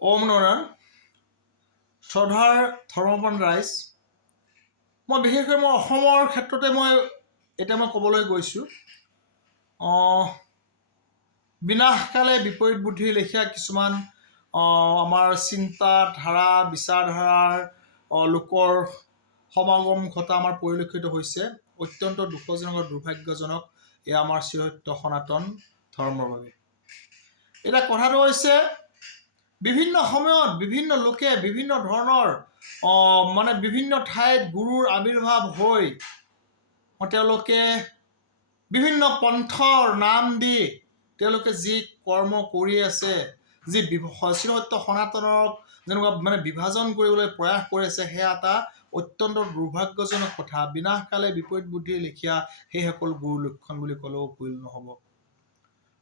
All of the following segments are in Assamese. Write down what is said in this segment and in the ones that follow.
ওম নাৰায়ণ শ্ৰদ্ধাৰ ধৰ্মপ্ৰাণ ৰাইজ, মই বিশেষকৈ অসমৰ ক্ষেত্ৰতে এতিয়া ক'বলৈ গৈছোঁ। বিনাশকালে বিপৰীত বুদ্ধিৰ লেখীয়া কিছুমান আমাৰ চিন্তাধাৰা বিচাৰধাৰাৰ লোকৰ সমাগম ঘটা আমাৰ পৰিলক্ষিত হৈছে। অত্যন্ত দুখজনক আৰু দুৰ্ভাগ্যজনক এয়া আমাৰ চিৰসত্য সনাতন ধৰ্মৰ বাবে। এতিয়া কথাটো হৈছে, বিভিন্ন সময়ত বিভিন্ন লোকে বিভিন্ন ধৰণৰ বিভিন্ন ঠাইত গুৰুৰ আৱিৰ্ভাৱ হৈ তেওঁলোকে বিভিন্ন পন্থৰ নাম দি তেওঁলোকে যি কৰ্ম কৰি আছে, যি চিৰসত্য সনাতনক যেনেকুৱা বিভাজন কৰিবলৈ প্ৰয়াস কৰি আছে, সেয়া এটা অত্যন্ত দুৰ্ভাগ্যজনক কথা। বিনাশকালে বিপৰীত বুদ্ধিৰ লেখীয়া সেইসকল গুৰুৰ লক্ষণ বুলি ক'লেও ভুল নহ'ব।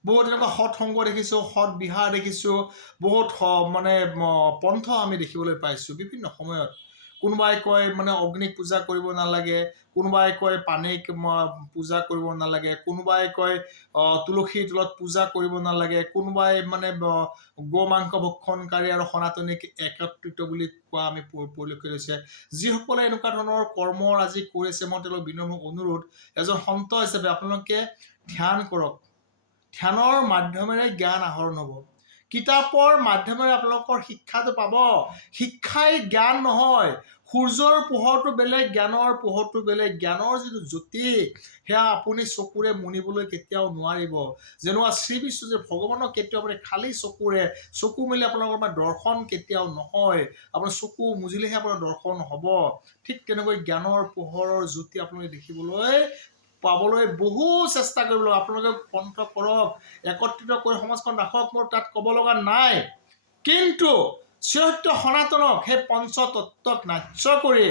বহুত এনেকুৱা সৎ সংগ দেখিছোঁ, সৎ বিহাৰ দেখিছোঁ, বহুত পন্থ আমি দেখিবলৈ পাইছোঁ বিভিন্ন সময়ত। কোনোবাই কয় অগ্নিক পূজা কৰিব নালাগে, কোনোবাই কয় পানীক পূজা কৰিব নালাগে, কোনোবাই কয় তুলসীৰ তলত পূজা কৰিব নালাগে, কোনোবাই গো মাংস ভক্ষণকাৰী আৰু সনাতনীক একত্ৰিত বুলি কোৱা আমি পৰিলক্ষিত হৈছে। যিসকলে এনেকুৱা ধৰণৰ কৰ্মৰ আজি কৰিছে, মই তেওঁলোকক বিনম্ৰ অনুৰোধ, এজন সন্ত হিচাপে আপোনালোকে ধ্যান কৰক। ধ্যানৰ মাধ্যমেৰে জ্ঞান আহৰণ হ'ব। কিতাপৰ মাধ্যমেৰে আপোনালোকৰ শিক্ষাটো পাব। শিক্ষাই জ্ঞান নহয়। সূৰ্যৰ পোহৰটো বেলেগ, জ্ঞানৰ পোহৰটো বেলেগ। জ্ঞানৰ যিটো জ্যোতি, সেয়া আপুনি চকুৰে মুনিবলৈ কেতিয়াও নোৱাৰিব। যেনেকুৱা শ্ৰীবিষ্ণু যে ভগৱানক কেতিয়াও আপুনি খালী চকু মেলি আপোনালোকৰ দৰ্শন কেতিয়াও নহয়। আপোনাৰ চকু মুজিলেহে আপোনাৰ দৰ্শন হ'ব। ঠিক তেনেকৈ জ্ঞানৰ পোহৰৰ জ্যোতি আপোনালোকে দেখিবলৈ পাবলৈ বহু চেষ্টা কৰিব লাগিব। আপোনালোকে পন্থ কৰক, একত্ৰিত কৰি সমাজখন ৰাখক, মোৰ তাত ক'ব লগা নাই। কিন্তু চিৰসত্য সনাতনক সেই পঞ্চতত্ত্বক নাচ্য কৰি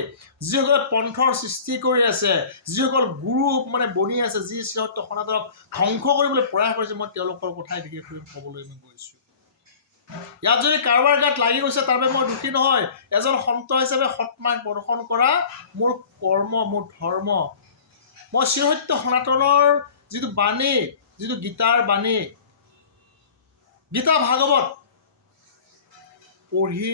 যিসকলে পন্থৰ সৃষ্টি কৰি আছে, যিসকল গুৰু বনি আছে, যি চিৰসত্য সনাতনক ধ্বংস কৰিবলৈ প্ৰয়াস কৰিছে, মই তেওঁলোকৰ কথাই বিশেষকৈ ক'বলৈ গৈছোঁ। ইয়াত যদি কাৰোবাৰ গাত লাগি গৈছে, তাৰ বাবে মই দুখী নহয়। এজন সন্ত হিচাপে সৎমাৰ্গ প্ৰদৰ্শন কৰা মোৰ কৰ্ম, মোৰ ধৰ্ম। মই চিৰসত্য সনাতনৰ যিটো বাণী, যিটো গীতাৰ বাণী, গীতা ভাগৱত পঢ়ি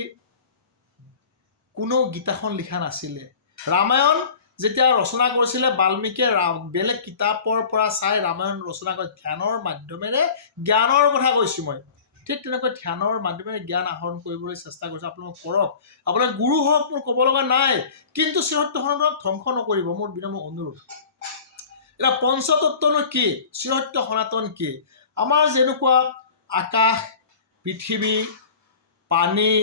কোনেও গীতাখন লিখা নাছিলে। ৰামায়ণ যেতিয়া ৰচনা কৰিছিলে, বাল্মীকিয়ে বেলেগ কিতাপৰ পৰা চাই ৰামায়ণ ৰচনা কৰি ধ্যানৰ মাধ্যমেৰে জ্ঞানৰ কথা কৈছোঁ মই। ঠিক তেনেকৈ ধ্যানৰ মাধ্যমেৰে জ্ঞান আহৰণ কৰিবলৈ চেষ্টা কৰিছোঁ। আপোনালোকে কৰক, আপোনালোকে গুৰু হওক, মোৰ ক'ব লগা নাই। কিন্তু চিৰসত্য সনাতনক ধ্বংস নকৰিব, মোৰ বিনম্ৰ অনুৰোধ। এতিয়া পঞ্চতত্ত্বনো কি, চিৰসত্য সনাতন কি? আমাৰ যেনেকুৱা আকাশ, পৃথিৱী, পানী,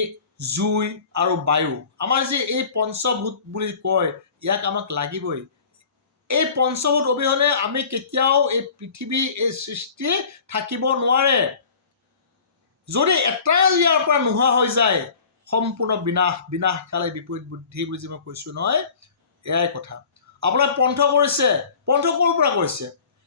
জুই আৰু বায়ু, আমাৰ যে এই পঞ্চভূত বুলি কয়, ইয়াক আমাক লাগিবই। এই পঞ্চভূত অবিহনে আমি কেতিয়াও এই পৃথিৱী, এই সৃষ্টি থাকিব নোৱাৰে। যদি এটা ইয়াৰ পৰা নোহোৱা হৈ যায়, সম্পূৰ্ণ বিনাশকালে বিপৰীত বুদ্ধি বুলি যে মই কৈছোঁ নহয়, এয়াই কথা। আপোনাৰ পন্থ কৰিছে, পন্থ ক'ৰ পৰা কৰিছে?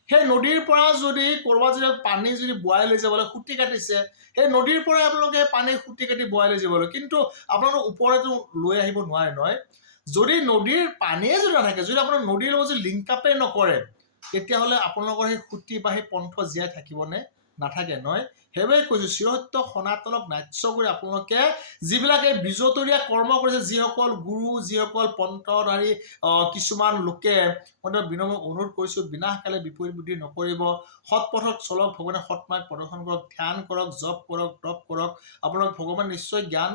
সেই নদীৰ পৰা যদি ক'ৰবাত যদি পানী যদি বোৱাই লৈ যাবলৈ সুঁতি কাটিছে, সেই নদীৰ পৰাই আপোনালোকে পানী সুঁতি কাটি বোৱাই লৈ যাবলৈ, কিন্তু আপোনালোকে ওপৰেতো লৈ আহিব নোৱাৰে নহয়। যদি নদীৰ পানীয়ে যদি নাথাকে, যদি আপোনাৰ নদীৰ লগত যদি লিংক আপেই নকৰে, তেতিয়াহ'লে আপোনালোকৰ সেই সুঁতি বা সেই পন্থ জীয়াই থাকিবনে? নাথাকে নহয়। সেইবাবে কৈছোঁ, চিৰসত্য সনাতনক নাচ্য কৰি আপোনালোকে যিবিলাক এই বিজতৰীয়া কৰ্ম কৰিছে, যিসকল গুৰু, যিসকল পন্থধাৰী কিছুমান লোকে, মই বিনম্ৰ অনুৰোধ কৰিছোঁ, বিনাশকালে বিপৰীত বুদ্ধি নকৰিব। সৎ পথত চলক, ভগৱানে সৎমাৰ্গ প্ৰদৰ্শন কৰক, ধ্যান কৰক, জপ কৰক, তপ কৰক, আপোনালোক ভগৱান নিশ্চয় জ্ঞান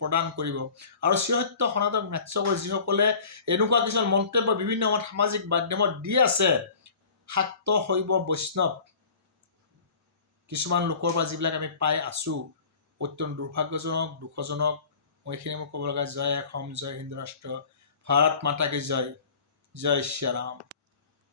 প্ৰদান কৰিব। আৰু চিৰসত্য সনাতনক নাচ্য কৰি যিসকলে এনেকুৱা কিছুমান মন্তব্য বিভিন্ন সামাজিক মাধ্যমত দি আছে, শাক্ত শৈৱ বৈষ্ণৱ কিছুমান লোকৰ পৰা যিবিলাক আমি পাই আছোঁ, অত্যন্ত দুৰ্ভাগ্যজনক, দুখজনক। মই এইখিনি ক'ব লগা। জয় অসম, জয় হিন্দু ৰাষ্ট্ৰ, ভাৰত মাতা কি জয়, জয় শ্ৰী ৰাম।